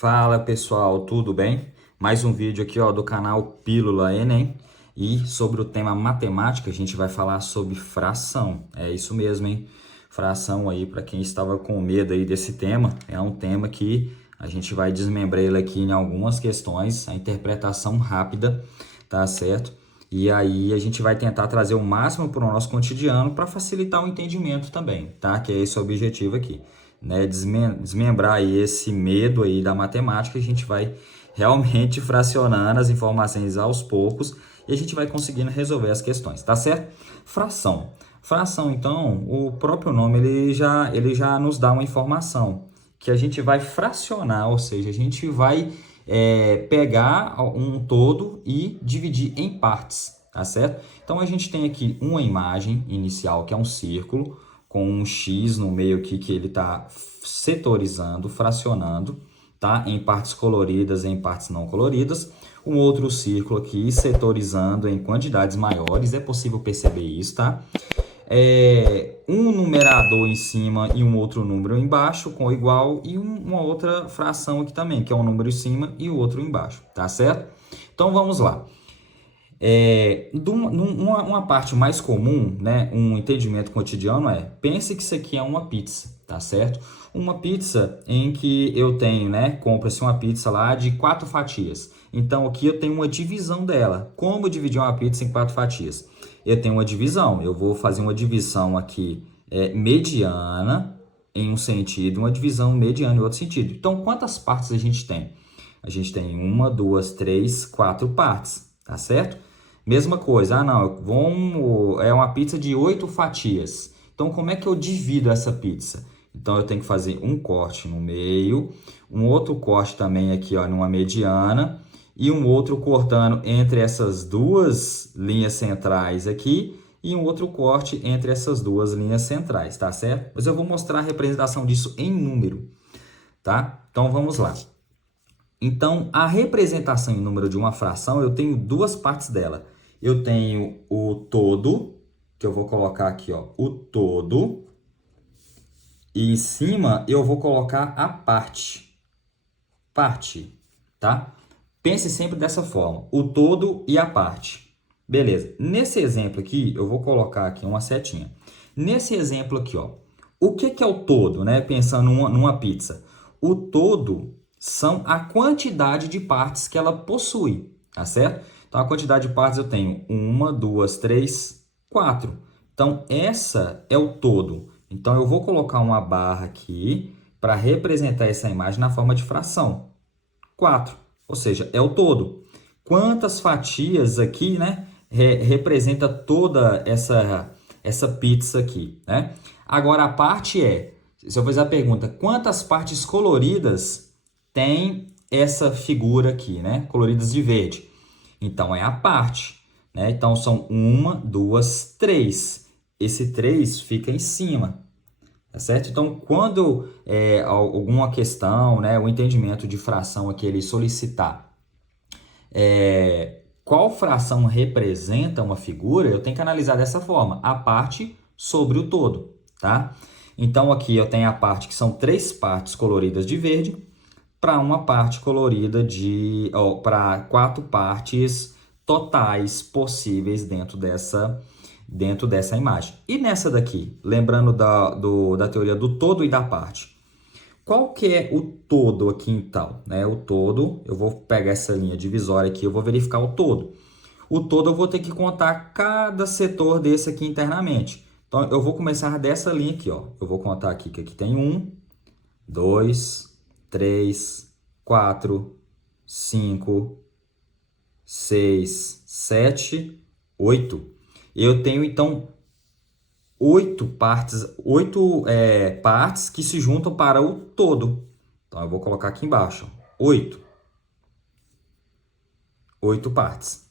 Fala pessoal, tudo bem? Mais um vídeo aqui do canal Pílula Enem. E sobre o tema matemática, a gente vai falar sobre fração. É isso mesmo, hein? Fração aí, para quem estava com medo aí desse tema, é um tema que a gente vai desmembrar ele aqui em algumas questões, a interpretação rápida, tá certo? E aí a gente vai tentar trazer o máximo para o nosso cotidiano para facilitar o entendimento também, tá? Que é esse o objetivo aqui, né? Desmembrar aí esse medo aí da matemática, a gente vai realmente fracionando as informações aos poucos e a gente vai conseguindo resolver as questões, tá certo? Fração. Fração, então, o próprio nome ele já nos dá uma informação que a gente vai fracionar, ou seja, a gente vai pegar um todo e dividir em partes, tá certo? Então a gente tem aqui uma imagem inicial que é um círculo com um X no meio aqui que ele está setorizando, fracionando, tá? Em partes coloridas e em partes não coloridas. Um outro círculo aqui setorizando em quantidades maiores, é possível perceber isso, tá? Um numerador em cima e um outro número embaixo com igual e uma outra fração aqui também, que é um número em cima e o outro embaixo, tá certo? Então vamos lá. Uma parte mais comum, né, um entendimento cotidiano pense que isso aqui é uma pizza, tá certo? Uma pizza em que eu tenho, né, compra-se uma pizza lá de 4 fatias. Então aqui eu tenho uma divisão dela. Como dividir uma pizza em 4 fatias? Eu tenho uma divisão, eu vou fazer uma divisão aqui mediana em um sentido, uma divisão mediana em outro sentido. Então quantas partes a gente tem? A gente tem 1, 2, 3, 4 partes, tá certo? Mesma coisa, é uma pizza de 8 fatias. Então, como é que eu divido essa pizza? Então, eu tenho que fazer um corte no meio, um outro corte também aqui, numa mediana, e um outro cortando entre essas duas linhas centrais aqui, e um outro corte entre essas duas linhas centrais, tá certo? Mas eu vou mostrar a representação disso em número, tá? Então, vamos lá. Então, a representação em número de uma fração, eu tenho duas partes dela. Eu tenho o todo, que eu vou colocar aqui, o todo. E em cima eu vou colocar a parte. Parte, tá? Pense sempre dessa forma, o todo e a parte. Beleza. Nesse exemplo aqui, eu vou colocar aqui uma setinha. Nesse exemplo aqui, o que é o todo, né? Pensando numa pizza. O todo são a quantidade de partes que ela possui, tá certo? Então, a quantidade de partes eu tenho 1, 2, 3, 4. Então, essa é o todo. Então, eu vou colocar uma barra aqui para representar essa imagem na forma de fração. 4, ou seja, é o todo. Quantas fatias aqui, né, representa toda essa pizza aqui, né? Agora, a parte se eu fizer a pergunta, quantas partes coloridas tem essa figura aqui, né? Coloridas de verde. Então, é a parte, né? Então, são 1, 2, 3. Esse 3 fica em cima, tá certo? Então, quando alguma questão, né, o entendimento de fração aqui ele solicitar qual fração representa uma figura, eu tenho que analisar dessa forma, a parte sobre o todo, tá? Então, aqui eu tenho a parte que são 3 partes coloridas de verde, para uma parte colorida para 4 partes totais possíveis dentro dessa imagem. E nessa daqui, lembrando da teoria do todo e da parte, qual que é o todo aqui então? Né? O todo, eu vou pegar essa linha divisória aqui, eu vou verificar o todo. O todo eu vou ter que contar cada setor desse aqui internamente. Então, eu vou começar dessa linha aqui, Eu vou contar aqui que aqui tem 1, 2, 3, 4, 5, 6, 7, 8. Eu tenho, então, 8 partes que se juntam para o todo. Então, eu vou colocar aqui embaixo, 8. 8 partes,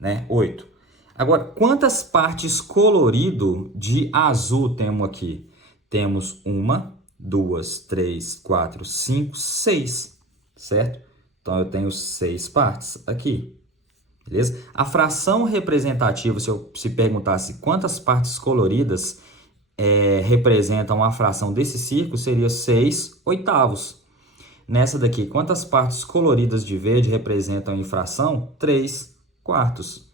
né? 8. Agora, quantas partes colorido de azul temos aqui? Temos 1, 2, 3, 4, 5, 6, certo? Então, eu tenho 6 partes aqui, beleza? A fração representativa, se eu se perguntasse quantas partes coloridas representam a fração desse círculo, seria 6 oitavos. Nessa daqui, quantas partes coloridas de verde representam em fração? 3/4.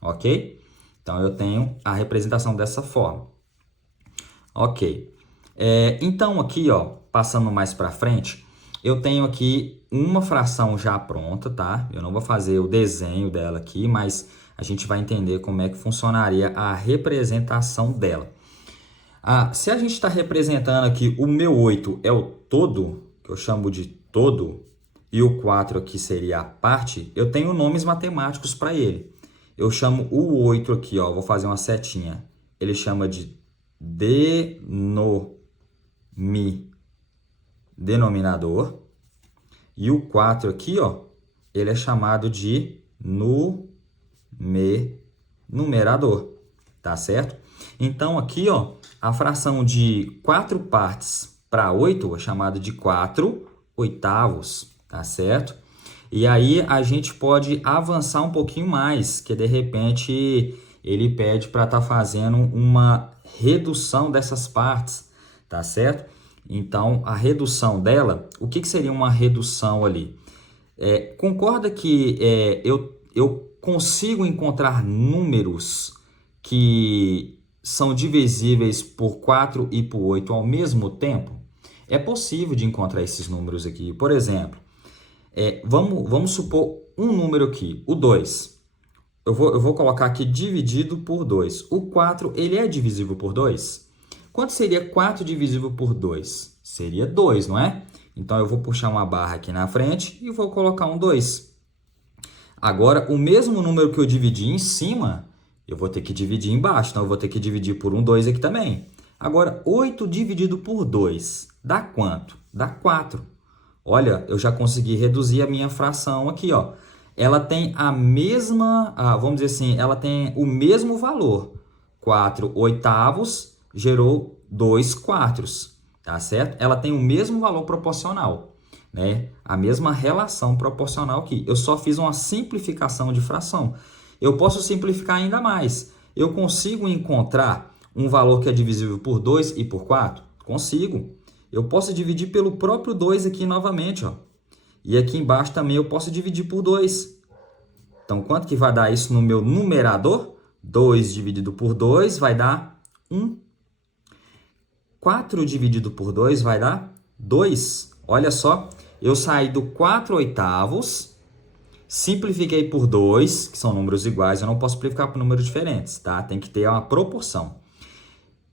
Ok? Então, eu tenho a representação dessa forma. Ok. Então, aqui, ó, passando mais para frente, eu tenho aqui uma fração já pronta, tá? Eu não vou fazer o desenho dela aqui, mas a gente vai entender como é que funcionaria a representação dela. Se a gente está representando aqui, o meu 8 é o todo, que eu chamo de todo, e o 4 aqui seria a parte, eu tenho nomes matemáticos para ele. Eu chamo o 8 aqui, ó, vou fazer uma setinha. Ele chama de denominador. E o 4 aqui, ó, ele é chamado de numerador, tá certo? Então, aqui, ó, a fração de 4 partes para 8 é chamada de 4/8, tá certo? E aí, a gente pode avançar um pouquinho mais, que de repente ele pede para estar fazendo uma redução dessas partes, tá certo? Então, a redução dela, o que seria uma redução ali? Concorda que eu consigo encontrar números que são divisíveis por 4 e por 8 ao mesmo tempo? É possível de encontrar esses números aqui. Por exemplo, vamos supor um número aqui, o 2. Eu vou colocar aqui dividido por 2. O 4, ele é divisível por 2? Quanto seria 4 divisível por 2? Seria 2, não é? Então, eu vou puxar uma barra aqui na frente e vou colocar um 2. Agora, o mesmo número que eu dividi em cima, eu vou ter que dividir embaixo. Então, eu vou ter que dividir por um 2 aqui também. Agora, 8 dividido por 2 dá quanto? Dá 4. Olha, eu já consegui reduzir a minha fração aqui, ó. Ela tem a mesma, vamos dizer assim, ela tem o mesmo valor. 4/8 gerou 2/4, tá certo? Ela tem o mesmo valor proporcional, né? A mesma relação proporcional aqui. Eu só fiz uma simplificação de fração. Eu posso simplificar ainda mais. Eu consigo encontrar um valor que é divisível por 2 e por 4? Consigo. Eu posso dividir pelo próprio 2 aqui novamente, ó. E aqui embaixo também eu posso dividir por 2. Então, quanto que vai dar isso no meu numerador? 2 dividido por 2 vai dar 1. 4 dividido por 2 vai dar 2. Olha só, eu saí do 4/8, simplifiquei por 2, que são números iguais, eu não posso simplificar por números diferentes, tá? Tem que ter uma proporção.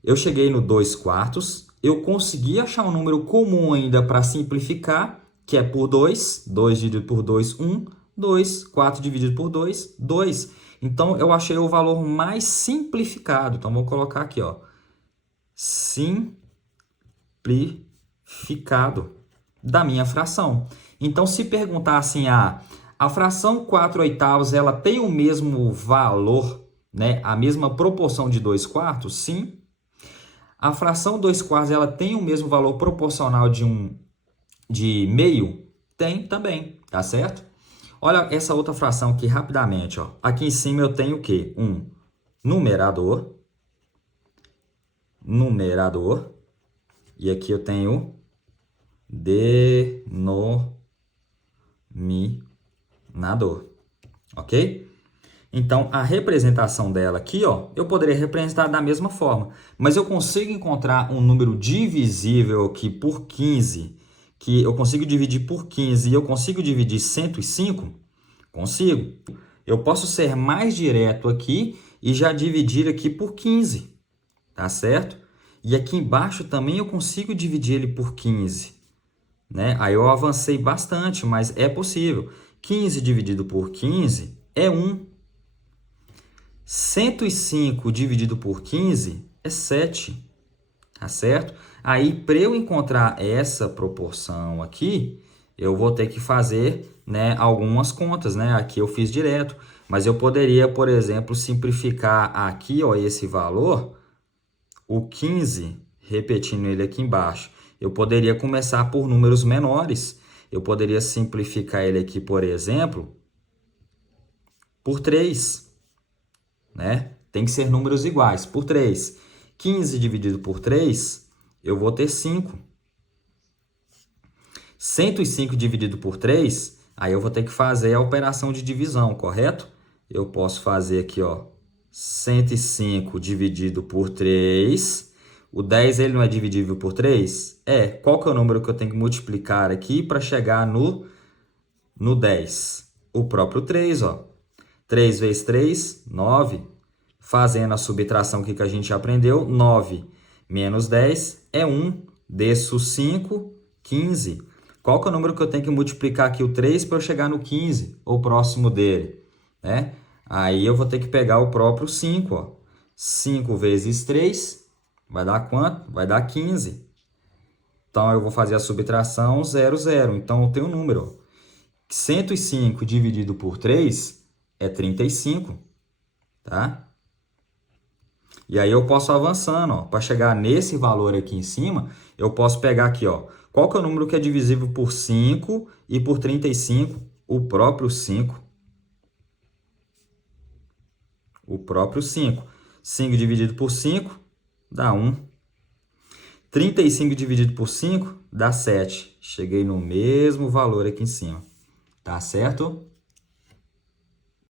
Eu cheguei no 2/4, eu consegui achar um número comum ainda para simplificar, que é por 2. 2 dividido por 2, 1. 2. 4 dividido por 2, 2. Então, eu achei o valor mais simplificado. Então, vou colocar aqui, ó. Simplificado da minha fração. Então, se perguntar assim, a fração 4/8, ela tem o mesmo valor, né? A mesma proporção de 2/4? Sim. A fração 2/4, ela tem o mesmo valor proporcional de meio? Tem também, tá certo? Olha essa outra fração aqui rapidamente, ó. Aqui em cima eu tenho o quê? Um numerador. E aqui eu tenho denominador. Ok? Então, a representação dela aqui, ó, eu poderia representar da mesma forma. Mas eu consigo encontrar um número divisível aqui por 15, que eu consigo dividir por 15 e eu consigo dividir 105? Consigo. Eu posso ser mais direto aqui e já dividir aqui por 15, tá certo? E aqui embaixo também eu consigo dividir ele por 15, né? Aí eu avancei bastante, mas é possível. 15 dividido por 15 é 1. 105 dividido por 15 é 7, tá certo? Aí, para eu encontrar essa proporção aqui, eu vou ter que fazer, né, algumas contas, né? Aqui eu fiz direto, mas eu poderia, por exemplo, simplificar aqui, ó, esse valor, o 15, repetindo ele aqui embaixo. Eu poderia começar por números menores. Eu poderia simplificar ele aqui, por exemplo, por 3. Né? Tem que ser números iguais, por 3. 15 dividido por 3, eu vou ter 5. 105 dividido por 3, aí eu vou ter que fazer a operação de divisão, correto? Eu posso fazer aqui, ó, 105 dividido por 3. O 10, ele não é dividível por 3? É. Qual que é o número que eu tenho que multiplicar aqui para chegar no 10? O próprio 3, ó. 3 vezes 3, 9. Fazendo a subtração aqui que a gente aprendeu, 9 menos 10 é 1. Desço 5, 15. Qual que é o número que eu tenho que multiplicar aqui o 3 para eu chegar no 15, ou próximo dele, né? Aí eu vou ter que pegar o próprio 5, ó. 5 vezes 3 vai dar quanto? Vai dar 15. Então, eu vou fazer a subtração 0, 0. Então, eu tenho um número. 105 dividido por 3 é 35, tá? E aí eu posso avançando, ó. Para chegar nesse valor aqui em cima, eu posso pegar aqui, ó. Qual que é o número que é divisível por 5 e por 35? O próprio 5. O próprio 5. 5 dividido por 5 dá 1. 35 dividido por 5 dá 7. Cheguei no mesmo valor aqui em cima. Tá certo?